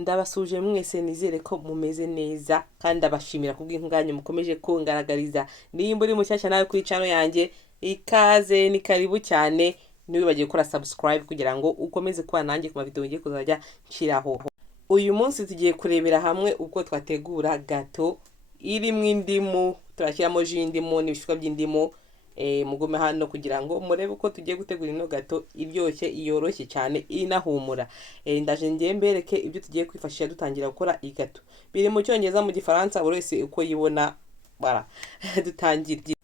ndabasuje mwese nizere ko mumeze neza kandi ndabashimira kubw'intunganye mukomeje kungaragariza nimba uri mushyashya nawe kuri channel yanjye ikaze ni karibu cyane niwibagiye gukora subscribe kugira ngo ukomeze kuba nanjye ku mavideo ngiye kuzajya nshiraho. Uyu munsi tugiye kurebera hamwe uko twategura gato irimo indimu, turashyiramo ji y'indimu n'ibishishwa by'indimu. Mugume hano kugira ngo murebe uko tugiye gutegura ino gato iryoshye iyoroshye cyane inahumura. Ndaje ngiye mbereke ibyo tugiye kwifashisha dutangira gukora igato. Biri mu cyongereza mu gifaransa buri wese uko yibona bara. Dutangira.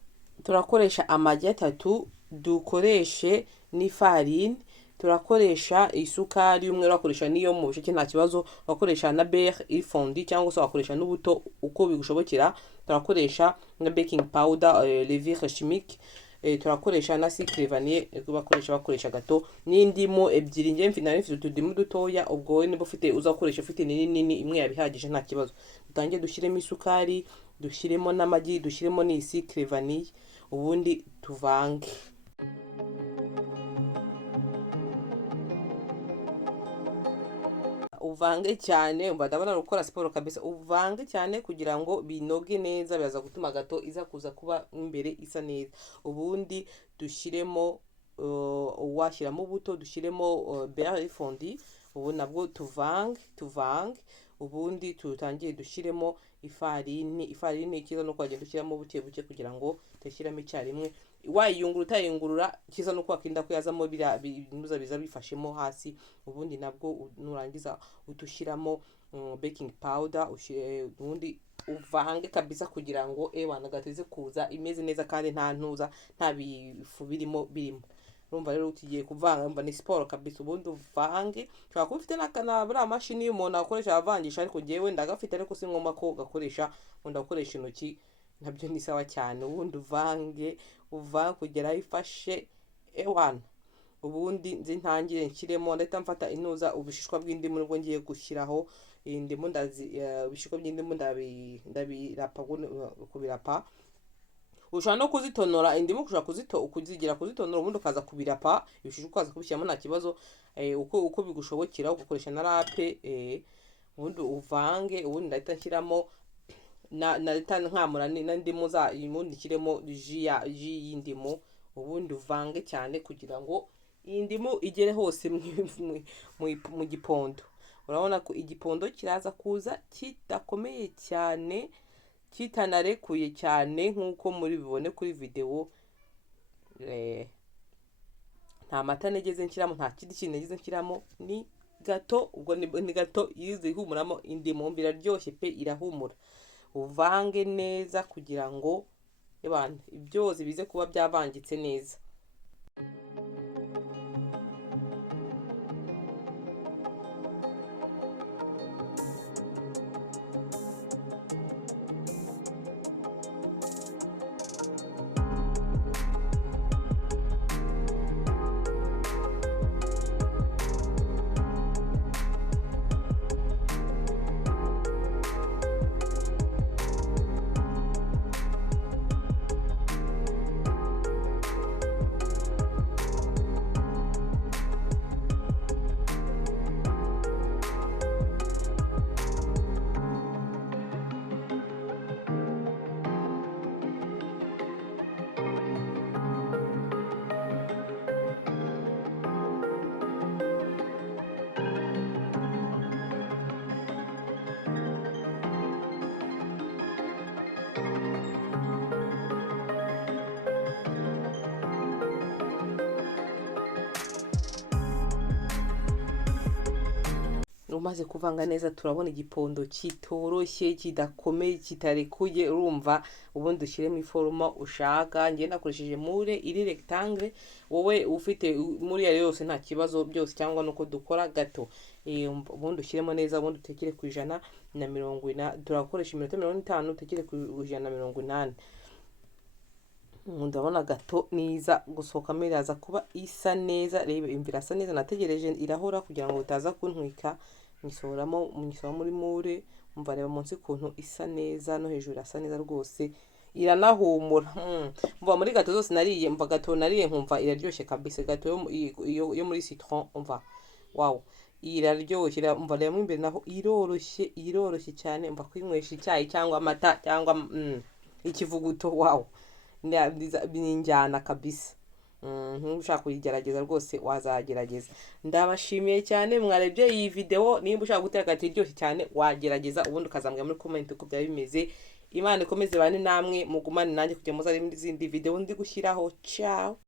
Turakoresha amagi 3, dukoreshe n'ifarine, turakoresha isukari umwe urakoresha niyo mu bisheke nta kibazo, wakoresha na beurre ifondi cyangwa se wakoresha n'ubuto uko bigushobokera, turakoresha na baking powder levure chimique, turakoresha na sucre vanille bakoresha gato n'indimu ebyiri. Ngiye mfite utudimu dutoya, ubwo wowe niba ufite uzakoresha ufite nini imwe yabihagije nta kibazo. Dutangiye dushyiremo isukari, dushyiremo n'amagi, dushyiremo ni sucre vanille, ubundi tuvange. Uvange cyane, ndabona gukora siporo kabisa. Uvange cyane kugira ngo binoge neza, biraza gutuma gato iza kuza kuba imbere isa neza. Ubundi dushyiremo washyiramo ubuto, dushyiremo beurre ifondi, ubu nabwo tuvange. Ubundi tutangiye dushyiremo ifarine ikiza no kwagenda dushyiramo buke buke kugira ngo teshyiramo icyarimwe. Wayiyungura utayungurura kiza no kwakinda ko yazamo binuza biza bifashemo hasi. Ubundi nabwo nurangiza utushyiramo baking powder, ubundi uvange kabisa kugira ngo gateze kuza imeze neza kandi nta bifu birimo. Urumva rero tugiye kuvanga ni sport kabisa. Ubundi uvange, ushobora kuba ufite n'akanabura mashini y'umuntu akoresha avangisha, ariko ngewe ndagafite ariko si ngoma ko gakoresha, ndakoresha intoki nabyo ni sawa cyane. Ubundi uvange kugera ifashe ewana. Ubundi nzi ntangire nshyiremo, ndahita mfata inuza ubishishwa bw'indimu nibwo ngiye gushyiraho indimu, ibishishwa by'indimu ndabirapa kubirapa. Ushobora no kuzitonora indimu, ushobora kuzitonora ubundi ukaza kubirapa, ibishishwa ukaza kubishyiramo nta kibazo, uko bigushobokera ugakoresha na rape. Ubundi uvange, ubundi ndahita nshyiramo ndahita nkamura n'indimu ubundi nshyiremo ji y'indimu. Ubundi uvange cyane kugira ngo iyi ndimu igere hose mu gipondo. Urabona ko igipondo kiraza kuza kidakomeye cyane, kitanarekuye cyane nk'uko muri bibone kuri video. Nta mata negeze nshyiramo, nta kindi kintu negeze nshyiramo, ni gato. Ubwo ni gato yize ihumuramo indimu, biraryoshye pe, irahumura. Uvange neza kugira ngo byose bize kuba byavangitse neza. Umaze kuvanga neza, turabona igipondo kitoroshye, kidakomeye, kitarekuye. Urumva, ubundi ushyiremo iforoma ushaka. Ngiye nakoresheje mure iri rectangle, wowe ufite muri yayo yose nta kibazo byose, cyangwa nuko dukora gato. Ubundi ushyiremo neza, ubundi utekere ku 140. Turakoresha iminota 50, utekere ku 180. Ndabona gato niza gusohokamo iraza kuba isa neza. Reba imvira asa neza, nategereje irahora kugira ngo utaza kuntwika. Nyisora muri mure, umva reba munsi kuntu isa neza, no hejuru asa neza rwose, iranahumura. Umva muri gato zose nariye, umva gato nariye nkumva iraryoshye kabisa. Gato yo muri citron, umva wow, iraryoshye, umva rero mo imbere naho iroroshye cyane, umva kwinywesha icyayi cyangwa amata cyangwa ikivuguto, wawo ni injyana kabisa. Ushaka kuyigerageza rwose wazagerageza. Ndabashimiye cyane mwarebye iyi video. Nimba ushaka guteka ati iryoshye cyane wagerageza, ubundi ukazambwira muri comment uko byaba bimeze. Imana ikomeze bane namwe, mugumane nanjye kugira ngo muzarebe izindi video ndi gushyiraho. Ciao.